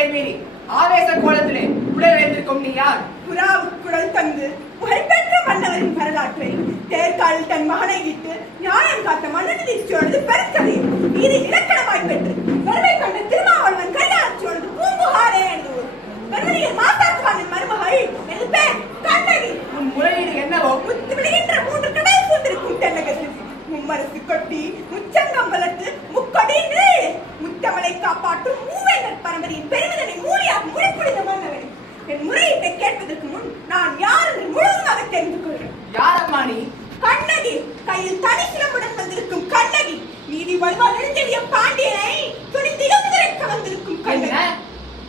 வரம்பை மீறி ஆவேச கோலத்திலே உடல் வைத்திருக்கும் நீ யார்? புறாவுக்குடல் தந்து புகழ்பெற்ற மன்னவரின் வரலாற்றை தேர்காலில் தன் மகனை விட்டு நியாயம் காத்த மன்னனிதி சோழது பெருங்கதையை இது இலக்கணமாய் பெற்று வறுமை கண்ட திருமாவளவன் கையாளச் சோழது பூம்புகாரே என்று வறுமையில் மாசாத்துவானின் மருமகள் எனது பேர் கண்ணகி. உன் முறையீடு என்னவோ? முத்து விடுகின்ற 3 கடல் சூழ்ந்திருக்கும் தென்னகத்தில் மும்மரசு கொட்டி முச்சங்கம் வளர்த்து முக்கொடிந்து முத்தமலை காப்பாற்றும் மூவேந்தர் பரம்பரையின் பெருமிதனை மூலியாக முறைப்புடிந்த மன்னவனை என் முறையீட்டை கேட்பதற்கு முன் நான் யார் என்று முழுவதுமாக தெரிந்து கொள்கிறேன். யாரம்மா நீ? கண்ணகி, கையில் தனி சிலம்புடன் வந்திருக்கும் கண்ணகி. நீதி வல்வா நெடுஞ்செழிய பாண்டியனை துணிந்து இழந்துரைக்க வந்திருக்கும் கண்ணகி.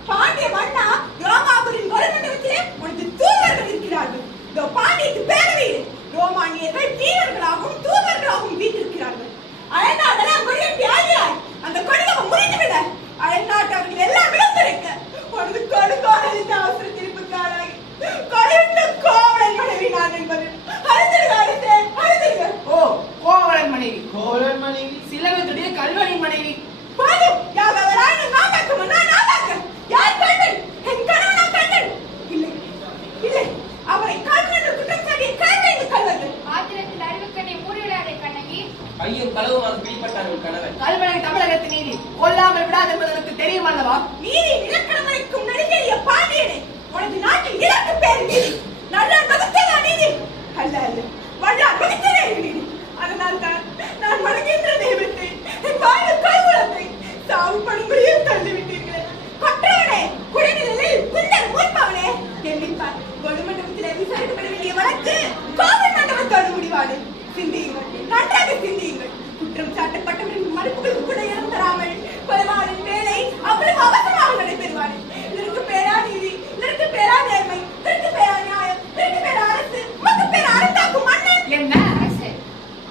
பாண்டிய மன்னா ரோமாபுரின் வலுமண்டபத்திலே உனது தூதர்கள் இருக்கிறார்கள். இதோ பாண்டியத்து பேரவையில் ரோமானியர்கள் வீரர்களாகவும் தூதர்களாகவும் வீட்டிருக்கிறார்கள். அயல்நாட்டெல்லாம் கொடியேற்றி ஆகிறாய். அந்த கொடியை முறிந்துவிட அயல்நாட்டவர்கள் எல்லாம் இழந்துரைக்க உனது கொடுக்காத அவசர திருப்புக்காராய் கழிந்த கோவலன் மனைவி நான் என்பது அறிந்திருக்க. ஓ, கோவலன் மனைவி. கோவலன் மனைவி சிலவத்துடைய கல்வனின் மனைவி. பாரு, யாவராய் நாகாக்கு மன்னா நாகாக்கு. யார் கண்ணன்? என் கணவனா கண்ணன்? இல்லை, இல்லை, அவரை கண்ணன் குற்றம் சாட்டிய கண்ணன் கல்வர்கள். ஆத்திரத்தில் அறிவுக்கண்ணை மூடிவிடாதே கண்ணகி. ஐயும் களவுமாக பிடிபட்டார் உன் கணவன். கல்வனை தமிழகத்து நீதி கொல்லாமல் விடாது என்பது எனக்கு தெரியும் அல்லவா? நீதி இலக்கணம் வரைக்கும் நெடுஞ்செழிய பாண்டியனே, உனது நாட்டில் இலக்கு பேர் நீதி. நல்லார் வகுத்ததா நீதி? அல்ல அல்ல, வல்லார் வகுத்ததே நீதி. அதனால் தான் நான் வணங்குகின்ற தெய்வத்தை என் வாயில் கருவூலத்தை சாவுப்படும்படியும் தள்ளிவிட்டீர்களே. கொற்றவனே, குடிநிலையில் குந்தர் மூர்ப்பவனே, எண்ணிப்பார் வலுமண்டபத்திலே விசாரிக்கப்பட வேண்டிய வழக்கு கோவில் மண்டபத்தோடு முடிவாடு. சிந்தியுங்கள், நன்றாக சிந்தியுங்கள். குற்றம் சாட்டப்பட்டவரின் மறுப்புகளுக்கு கூட இடம் தராமல் கொலைவாளின் வேலை அவ்வளவு அவசரமாக நடைபெறுவாரு. இதற்கு பேரா நீதி, இதற்கு பேரா நேர்மை, இதற்கு பேரா நியாயம், இதற்கு பேரா அரசு, உமக்கு பேரா அரசாக்கும் மன்னன். என்ன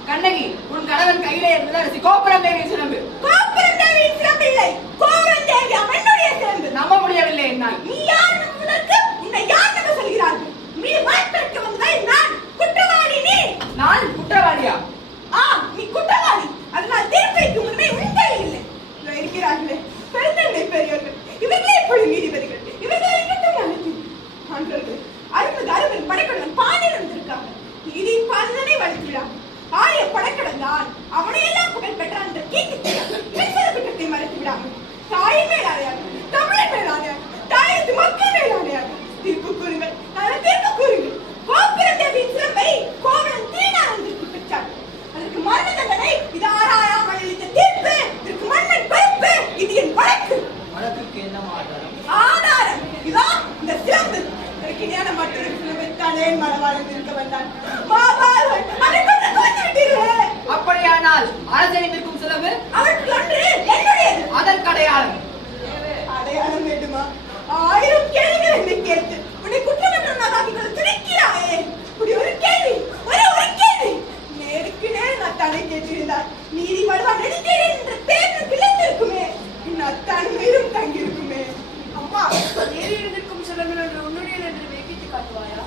கண்ணகி, உன் கணவன் கையிலே இருந்தது அரசி கோபுரம் தேவி சிலம்பு. கோபுரம் தேவியின் சிலம்பு இல்லை, கோவலன் தேவி அவனுடைய சிலம்பு. நம்ப முடியவில்லை என்னால். நீ யார் என்பதற்கு உன்னை யார் நம்ப சொல்கிறார்கள்? மீ வாய்ப்பிற்கு வந்ததால் நான் குற்றவாளி. நீ நான் குற்றவாளியா? நீ குற்றவாளி. அதனால் தீர்ப்பளிக்கும் உண்மை உன் கையில் இல்லை. இருக்கிறார்களே பெருந்தன்மை பெரியவர்கள், இவர்களே இப்பொழுது நீதிபதிகள். இவர்களை ஆண்கள் அருள்மிகு அருள் படைக்கடன் பாண்டியன் வந்திருக்காங்க. நீதி பாலனை வளர்க்கிறாங்க. ஆரிய படைக்கடந்தான் அவனை எல்லாம் புகழ் பெற்ற அந்த கீர்த்தி மறைத்து விடாமல் தாய் மேலாடையாக, தமிழ் மேலாடையாக, தாயத்து மக்கள் மேலாடையாக தீர்ப்பு கூறுங்கள். நல்ல தீர்ப்பு கூறுங்கள். கோபுரம் தேவியின் சிறப்பை கோவலன் தீனானந்தருக்கு பெற்றார். அதற்கு மரண தண்டனை இது ஆராயாமல் அளித்த தீர்ப்பு. இதற்கு மன்னன் பொறுப்பு. இது என் வழக்கு. வழக்குக்கு என்ன ஆதாரம்? ஆதாரம் இதோ இந்த சிலம்பு. எனக்கு ஞான மற்றொரு சிலம்பைத்தானே மனவாழ்ந்து இருக்க வந்தான். மாபார்கள் அதை கொண்டு தோற்று விட்டீர்களே. அப்படியானால் அரசனிக்கும் சிலம்பு அவருக்கு ஒன்று என்னுடையது. அதற்கு அடையாளம் அடையாளம் வேண்டுமா? 1000 கேள்விகள் என்னை கேட்டு உன்னை குற்றமற்றவனாக துணிக்கிறாயே. இப்படி ஒரு கேள்வி, ஒரே ஒரு கேள்வி நேருக்கு நேர் நான் தடை கேட்டிருந்தார். நீதி வலுவா நெடுஞ்செழிய என்ற பேர் பிழைத்திருக்குமே. அத்தான் உயிரும் தங்கியிருக்குமே. அம்மா, ஏறி இருந்திருக்கும் சிலம்பில் ஒன்று உன்னுடையது என்று மெய்ப்பித்து காட்டுவாயா?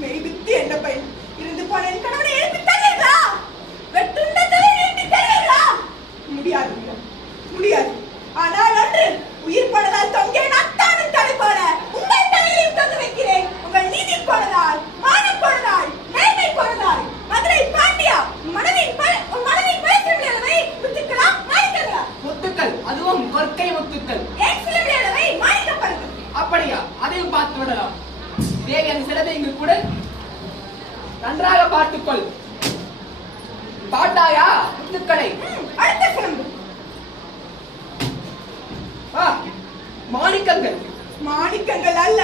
மெய்பித்து என்ன பயன்? இருந்து போன என் கணவனை எழுப்பி தருவீர்களா? வெட்டுண்ட தலை நீட்டி தருவீர்களா? முடியாது, முடியாது. ஆனால் ஒன்று, உயிர் போனதால் தொங்கேன் அத்தானின் தலை போல உங்கள் தலையையும் தொங்க வைக்கிறேன். உங்கள் நீதி போனதால், மானம் போனதால், நேர்மை போனதால் மதுரை பாண்டியா மனதின் பரிசுகளை முத்துக்களா மாணிக்கங்களா? முத்துக்கள், அதுவும் கொற்கை முத்துக்கள். ஏன் சிலவியளவை மாணிக்கப்படுது? அப்படியா? அதையும் பார்த்து விடலாம். தேவி, அந்த சிலதை இங்கு கூட நன்றாக பார்த்துக்கொள். பாட்டாயா முத்துக்களை? அடுத்த சிலம்பு. மாணிக்கங்கள். மாணிக்கங்கள் அல்ல,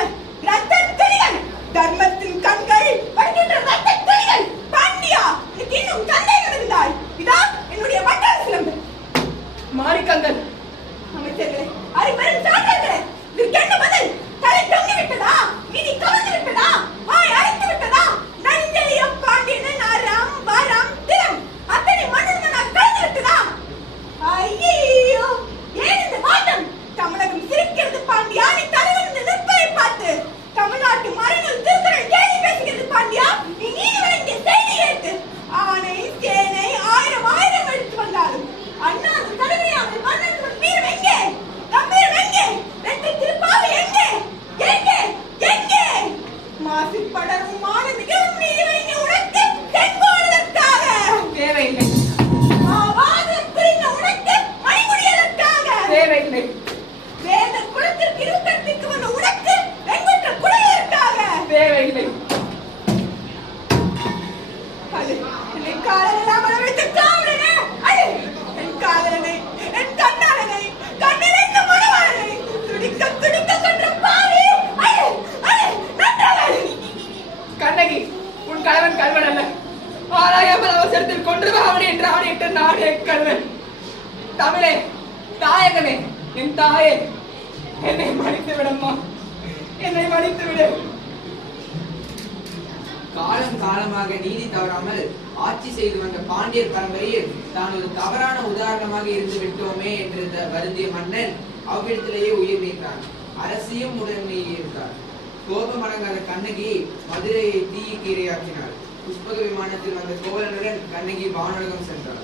ரத்த துளிகள். தர்மத்தின் கண்கள் வருகின்ற ரத்த துளிகள். பாண்டியா, எனக்கு இன்னும் சந்தேகம் இருந்தால் இதா என்னுடைய மற்றொரு சிலம்பு. மாணிக்கங்கள். அமைச்சர்களே, அறிவரும் சான்றர்களே, இதற்கு என்ன பதில்? தலை தொங்கி விட்டதா? நீதி கவர்ந்து விட்டதா? வாய் அடைத்து விட்டதா? நஞ்சலிய பாண்டியன் அறம் வரம் திறம் அத்தனை மன்னர்களாக கலந்து விட்டதா? ஐயோ, ஏன் இந்த மாற்றம்? தமிழகம் சிரிக்கிறது பாண்டியா. நீ தலைவன் நிற்பதை பார்த்து தமிழ்நாட்டு மரங்கள் திருக்குறள் கேள்வி பேசுகிறது பாண்டியா. நீ நீதி வழங்கிய செய்தி கேட்டு ஆனை ஆணையிட்ட நானே கள்ளன். தமிழே, தாயகமே, என் தாயே, என்னை மன்னித்து விடம்மா, என்னை மன்னித்து விடு. காலம் காலமாக நீதி தவறாமல் ஆட்சி செய்து வந்த பாண்டியர் பரம்பரையில் தான் ஒரு தவறான உதாரணமாக இருந்து விட்டோமே என்று வருந்திய மன்னன் அவ்விடத்திலேயே உயிர் நீத்தார். அரசியும் உடனே இருந்தார். கோபமடங்காத கண்ணகி மதுரையை தீயிக்கு இரையாக்கினார். புஷ்பக விமானத்தில் வந்த கோவலனுடன் கண்ணகி வானுலகம் சென்றார்.